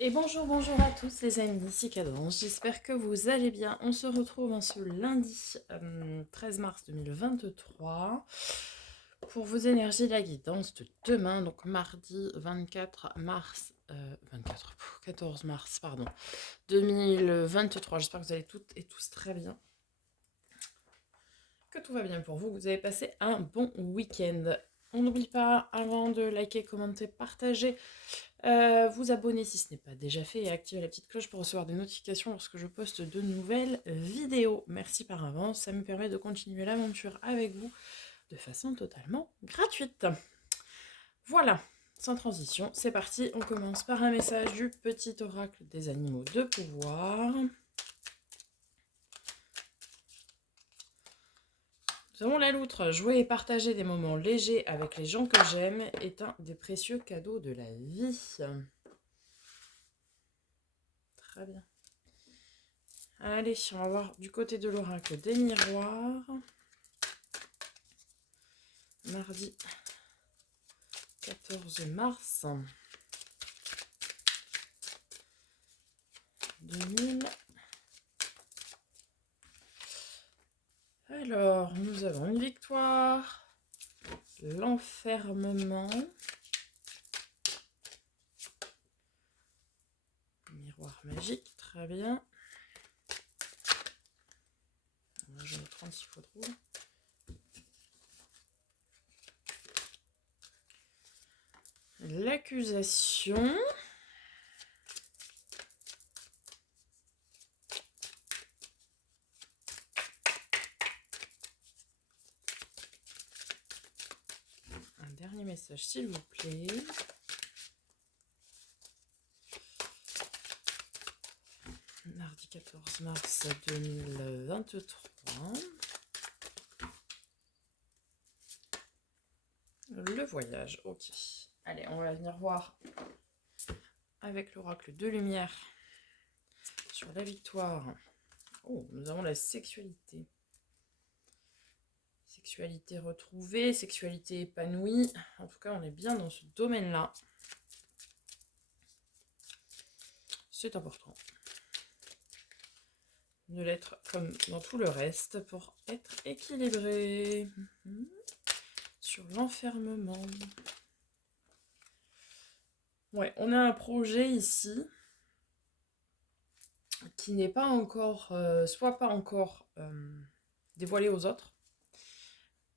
Et bonjour à tous les amis, ici Cadence, j'espère que vous allez bien. On se retrouve en ce lundi 13 mars 2023 pour vos énergies de la guidance de demain, donc mardi 24 mars, 14 mars, pardon, 2023. J'espère que vous allez toutes et tous très bien, que tout va bien pour vous, que vous avez passé un bon week-end. On n'oublie pas, avant de liker, commenter, partager, vous abonner si ce n'est pas déjà fait et activer la petite cloche pour recevoir des notifications lorsque je poste de nouvelles vidéos. Merci par avance, ça me permet de continuer l'aventure avec vous de façon totalement gratuite. Voilà, sans transition, c'est parti. On commence par un message du petit oracle des animaux de pouvoir. Nous avons la loutre. Jouer et partager des moments légers avec les gens que j'aime est un des précieux cadeaux de la vie. Très bien. Allez, on va voir du côté de l'oracle des miroirs. Mardi 14 mars 2000. Alors, nous avons une victoire, l'enfermement, miroir magique, très bien. Je vais mettre un petit peu trop. L'accusation. Un dernier message, s'il vous plaît. Mardi 14 mars 2023. Le voyage, ok. Allez, on va venir voir avec l'oracle de lumière sur la victoire. Oh, nous avons la sexualité. Sexualité retrouvée, sexualité épanouie. En tout cas, on est bien dans ce domaine-là. C'est important de l'être comme dans tout le reste pour être équilibré. Sur l'enfermement. Ouais, on a un projet ici qui n'est pas encore, soit pas encore dévoilé aux autres,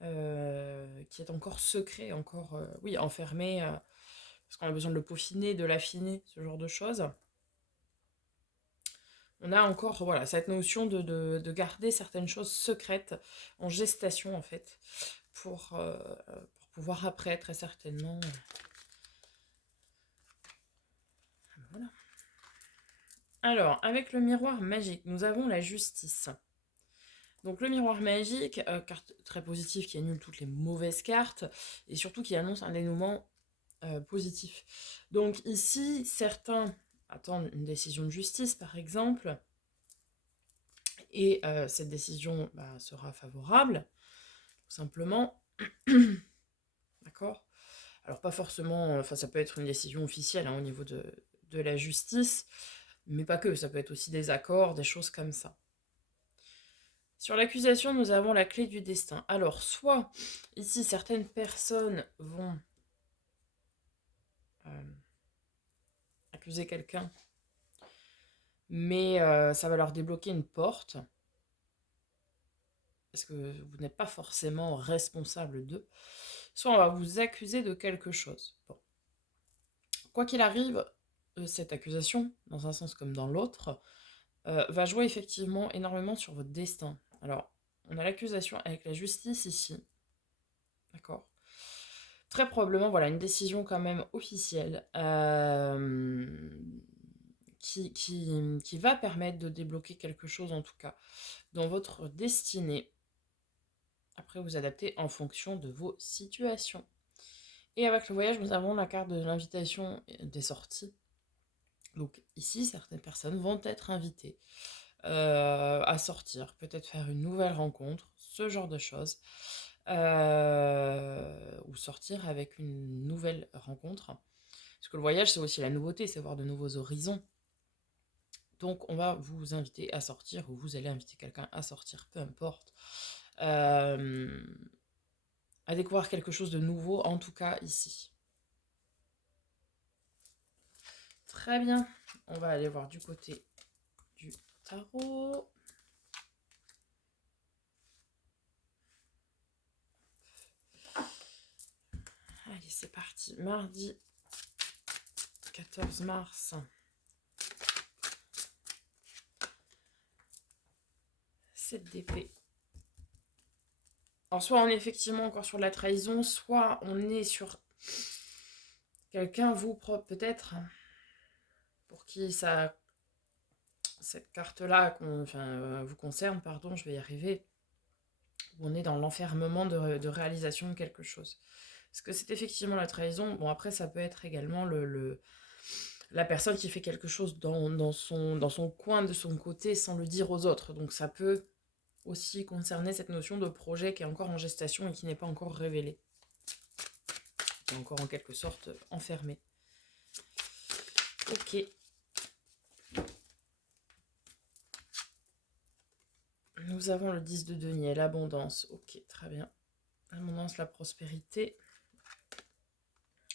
qui est encore secret, encore, oui, enfermé, parce qu'on a besoin de le peaufiner, de l'affiner, ce genre de choses. On a encore voilà, cette notion de garder certaines choses secrètes en gestation, en fait, pour pouvoir après, très certainement. Voilà. Alors, avec le miroir magique, nous avons la justice. Donc le miroir magique, carte très positive qui annule toutes les mauvaises cartes et surtout qui annonce un dénouement positif. Donc ici, certains attendent une décision de justice par exemple et cette décision sera favorable, tout simplement. D'accord ? Alors pas forcément, enfin ça peut être une décision officielle au niveau de la justice, mais pas que, ça peut être aussi des accords, des choses comme ça. Sur l'accusation, nous avons la clé du destin. Alors, soit, ici, certaines personnes vont accuser quelqu'un, mais ça va leur débloquer une porte, parce que vous n'êtes pas forcément responsable d'eux. Soit on va vous accuser de quelque chose. Bon. Quoi qu'il arrive, cette accusation, dans un sens comme dans l'autre, va jouer effectivement énormément sur votre destin. Alors, on a l'accusation avec la justice ici. D'accord ? Très probablement, voilà, une décision quand même officielle qui va permettre de débloquer quelque chose, en tout cas, dans votre destinée. Après, vous adaptez en fonction de vos situations. Et avec le voyage, nous avons la carte de l'invitation des sorties. Donc ici, certaines personnes vont être invitées à sortir, peut-être faire une nouvelle rencontre, ce genre de choses. Ou sortir avec une nouvelle rencontre. Parce Parce que le voyage, c'est aussi la nouveauté, c'est voir de nouveaux horizons. Donc, on va vous inviter à sortir, ou vous allez inviter quelqu'un à sortir, peu importe. Euh, à découvrir quelque chose de nouveau, en tout cas ici. Très bien. On va aller voir du côté du tarot. Allez, c'est parti. Mardi 14 mars. 7 d'épée. Alors, soit on est effectivement encore sur de la trahison, soit on est sur quelqu'un, vous, peut-être, pour qui ça, cette carte-là vous concerne, pardon, je vais y arriver, où on est dans l'enfermement de réalisation de quelque chose. Parce que c'est effectivement la trahison. Bon, après, ça peut être également la personne qui fait quelque chose dans son coin, de son côté, sans le dire aux autres. Donc ça peut aussi concerner cette notion de projet qui est encore en gestation et qui n'est pas encore révélé. Qui est encore en quelque sorte enfermé. Ok. Nous avons le 10 de denier, l'abondance. Ok, très bien. L'abondance, la prospérité.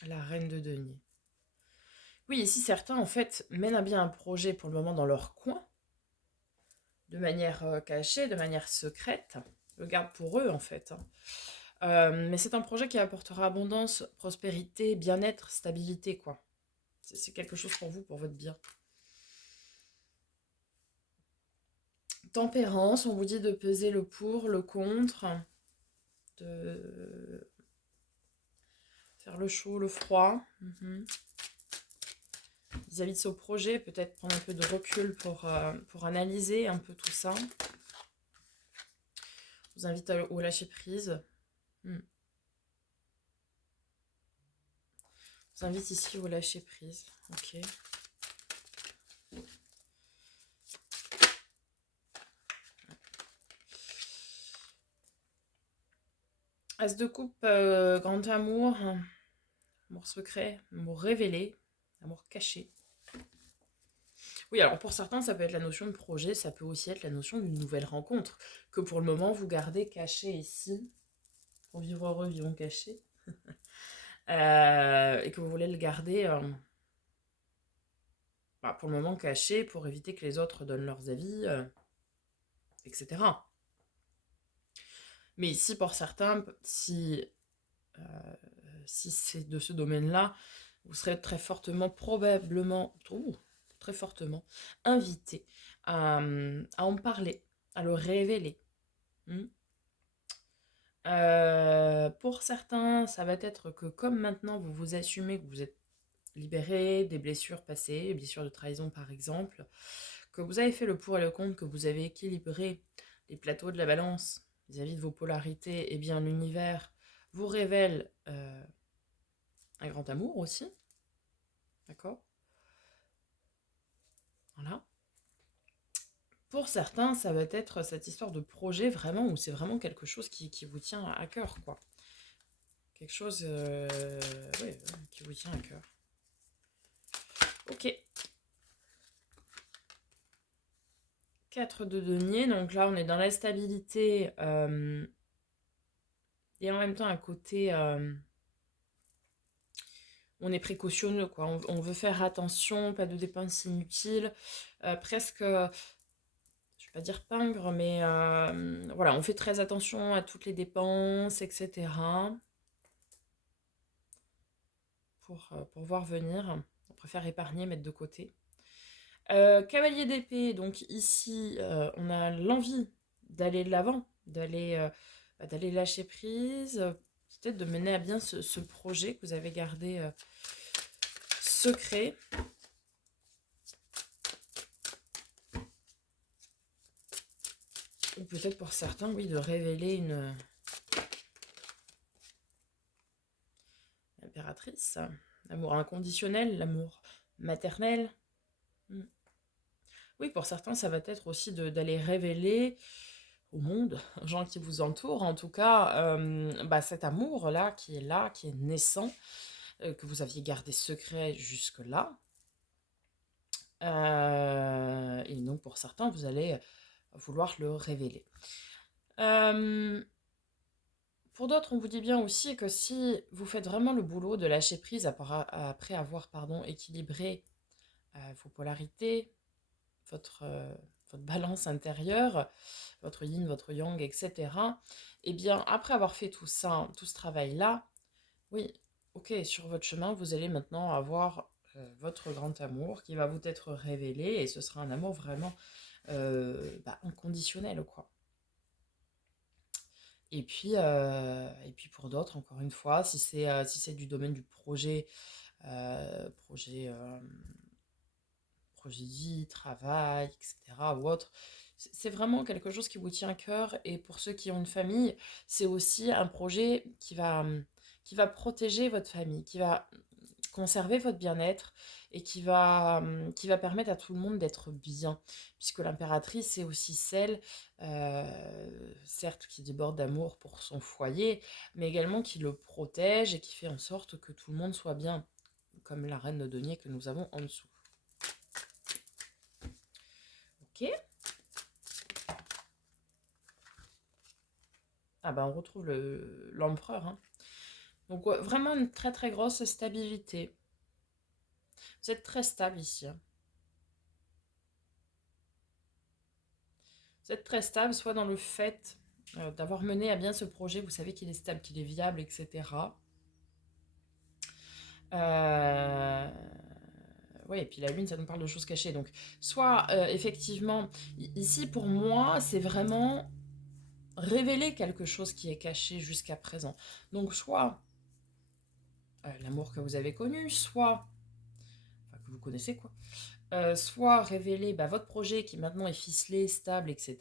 La reine de denier. Oui, ici, certains, en fait, mènent à bien un projet pour le moment dans leur coin, de manière cachée, de manière secrète. Le gardent pour eux, en fait. Mais c'est un projet qui apportera abondance, prospérité, bien-être, stabilité, quoi. C'est quelque chose pour vous, pour votre bien. Tempérance, on vous dit de peser le pour, le contre, de faire le chaud, le froid. Vis-à-vis de ce projet, peut-être prendre un peu de recul pour analyser un peu tout ça. Je vous invite au lâcher prise. Je vous invite ici au lâcher prise. Ok. As de coupe, grand amour, amour secret, amour révélé, amour caché. Oui, alors pour certains, ça peut être la notion de projet, ça peut aussi être la notion d'une nouvelle rencontre, que pour le moment, vous gardez cachée ici. Pour vivre heureux, vivons cachés. Et que vous voulez le garder, pour le moment, caché, pour éviter que les autres donnent leurs avis, etc. Mais ici, pour certains, si c'est de ce domaine-là, vous serez très fortement, probablement, très fortement invité à en parler, à le révéler. Pour certains, ça va être que comme maintenant vous vous assumez que vous êtes libéré des blessures passées, les blessures de trahison par exemple, que vous avez fait le pour et le contre, que vous avez équilibré les plateaux de la balance vis-à-vis de vos polarités, et bien l'univers vous révèle un grand amour aussi. D'accord ? Voilà. Pour certains, ça va être cette histoire de projet vraiment, où c'est vraiment quelque chose qui vous tient à cœur, quoi. Quelque chose qui vous tient à cœur. Ok. 4 de denier, donc là on est dans la stabilité et en même temps à côté on est précautionneux, quoi. On veut faire attention, pas de dépenses inutiles, presque, je vais pas dire pingre, mais voilà, on fait très attention à toutes les dépenses, etc. Pour voir venir. On préfère épargner, mettre de côté. Cavalier d'épée, donc ici, on a l'envie d'aller de l'avant, d'aller lâcher prise, peut-être de mener à bien ce projet que vous avez gardé secret. Ou peut-être pour certains, oui, de révéler une impératrice. L'amour inconditionnel, l'amour maternel. Oui, pour certains, ça va être aussi d'aller révéler au monde, aux gens qui vous entourent, en tout cas, cet amour-là, qui est naissant, que vous aviez gardé secret jusque-là. Et donc pour certains, vous allez vouloir le révéler. Pour d'autres, on vous dit bien aussi que si vous faites vraiment le boulot de lâcher prise après avoir équilibré vos polarités, votre, euh, votre balance intérieure, votre yin, votre yang, etc., eh bien, après avoir fait tout ça, tout ce travail-là, oui, ok, sur votre chemin, vous allez maintenant avoir votre grand amour qui va vous être révélé et ce sera un amour vraiment inconditionnel, quoi. Et puis pour d'autres, encore une fois, si c'est du domaine du projet, euh, projet, euh, projet de vie, travail, etc., ou autre, c'est vraiment quelque chose qui vous tient à cœur. Et pour ceux qui ont une famille, c'est aussi un projet qui va protéger votre famille, qui va conserver votre bien-être et qui va permettre à tout le monde d'être bien. Puisque l'impératrice, c'est aussi celle, certes, qui déborde d'amour pour son foyer, mais également qui le protège et qui fait en sorte que tout le monde soit bien, comme la reine de denier que nous avons en dessous. Ok. Ah ben on retrouve l'empereur. Hein. Donc ouais, vraiment une très très grosse stabilité. Vous êtes très stable ici. Hein. Vous êtes très stable, soit dans le fait d'avoir mené à bien ce projet, vous savez qu'il est stable, qu'il est viable, etc. Oui, et puis la lune, ça nous parle de choses cachées. Donc, soit effectivement, ici pour moi, c'est vraiment révéler quelque chose qui est caché jusqu'à présent. Donc, soit l'amour que vous avez connu, soit, enfin, que vous connaissez quoi, soit révéler votre projet qui maintenant est ficelé, stable, etc.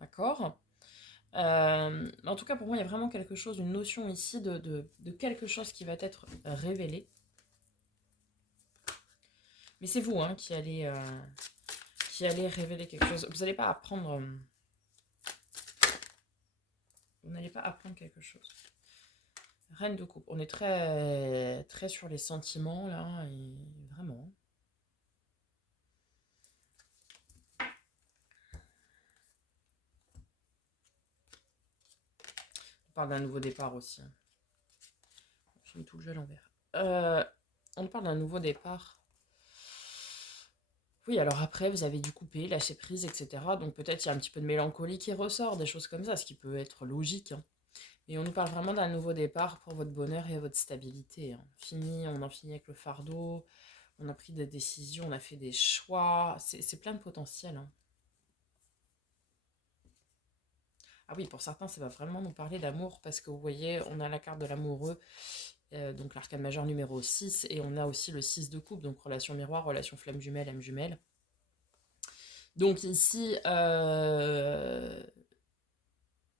D'accord. En tout cas, pour moi, il y a vraiment quelque chose, une notion ici de quelque chose qui va être révélé. Mais c'est vous qui allez révéler quelque chose. Vous n'allez pas apprendre. Vous n'allez pas apprendre quelque chose. Reine de coupe. On est très, très sur les sentiments là, et vraiment. On parle d'un nouveau départ aussi. J'ai mis tout le jeu à l'envers. On parle d'un nouveau départ. Oui, alors après, vous avez dû couper, lâcher prise, etc. Donc peut-être il y a un petit peu de mélancolie qui ressort, des choses comme ça, ce qui peut être logique. Hein. Et on nous parle vraiment d'un nouveau départ pour votre bonheur et votre stabilité. Hein. On en finit avec le fardeau, on a pris des décisions, on a fait des choix. C'est plein de potentiel. Hein. Ah oui, pour certains, ça va vraiment nous parler d'amour parce que vous voyez, on a la carte de l'amoureux, donc l'arcane majeur numéro 6, et on a aussi le 6 de coupe, donc relation miroir, relation flamme jumelle, âme jumelle. Donc ici,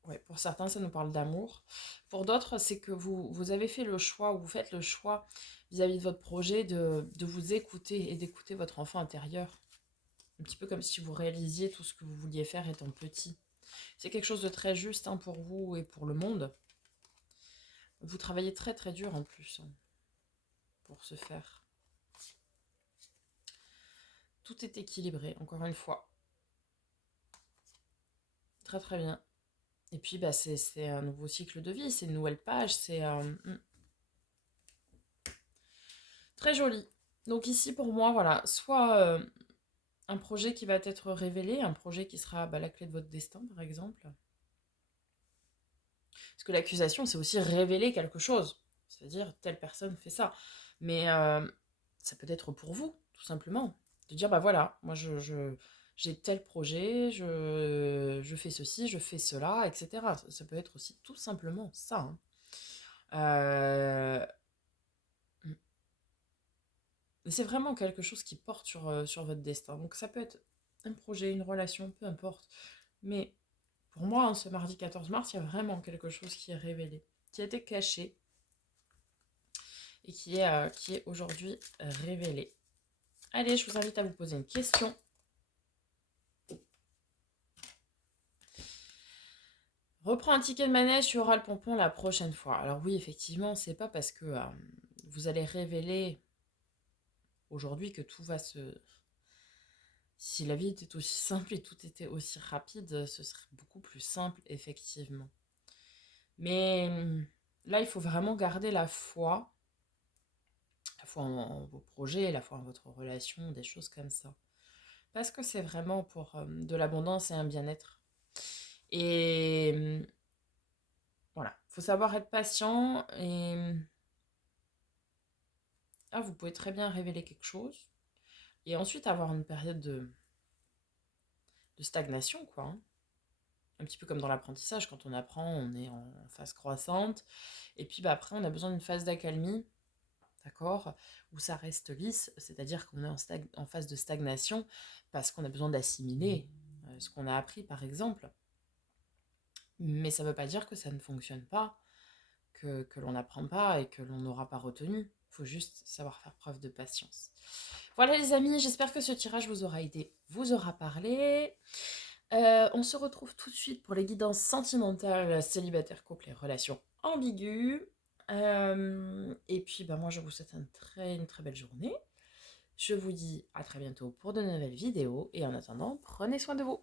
ouais, pour certains, ça nous parle d'amour. Pour d'autres, c'est que vous avez fait le choix, ou vous faites le choix vis-à-vis de votre projet de vous écouter et d'écouter votre enfant intérieur. Un petit peu comme si vous réalisiez tout ce que vous vouliez faire étant petit. C'est quelque chose de très juste hein, pour vous et pour le monde. Vous travaillez très très dur en plus hein, pour ce faire. Tout est équilibré, encore une fois. Très très bien. Et puis c'est un nouveau cycle de vie, c'est une nouvelle page, c'est très joli. Donc ici pour moi, voilà, soit un projet qui va être révélé, un projet qui sera la clé de votre destin par exemple. Parce que l'accusation, c'est aussi révéler quelque chose. C'est-à-dire, telle personne fait ça. Mais ça peut être pour vous, tout simplement. De dire, voilà, moi j'ai tel projet, je fais ceci, je fais cela, etc. Ça peut être aussi tout simplement ça. Hein. Euh, c'est vraiment quelque chose qui porte sur votre destin. Donc ça peut être un projet, une relation, peu importe. Mais pour moi, ce mardi 14 mars, il y a vraiment quelque chose qui est révélé, qui a été caché et qui est aujourd'hui révélé. Allez, je vous invite à vous poser une question. Reprends un ticket de manège, tu auras le pompon la prochaine fois. Alors oui, effectivement, c'est pas parce que vous allez révéler aujourd'hui que tout va se... Si la vie était aussi simple et tout était aussi rapide, ce serait beaucoup plus simple, effectivement. Mais là, il faut vraiment garder la foi en vos projets, la foi en votre relation, des choses comme ça. Parce que c'est vraiment pour de l'abondance et un bien-être. Et voilà, il faut savoir être patient et vous pouvez très bien révéler quelque chose et ensuite avoir une période de stagnation, quoi. Hein. Un petit peu comme dans l'apprentissage, quand on apprend, on est en phase croissante et puis après on a besoin d'une phase d'accalmie, d'accord, où ça reste lisse, c'est-à-dire qu'on est en phase de stagnation parce qu'on a besoin d'assimiler ce qu'on a appris, par exemple. Mais ça ne veut pas dire que ça ne fonctionne pas, que l'on n'apprend pas et que l'on n'aura pas retenu. Il faut juste savoir faire preuve de patience. Voilà les amis, j'espère que ce tirage vous aura aidé, vous aura parlé. On se retrouve tout de suite pour les guidances sentimentales, célibataire, couple et relations ambiguës. Et puis moi je vous souhaite une très belle journée. Je vous dis à très bientôt pour de nouvelles vidéos et en attendant, prenez soin de vous.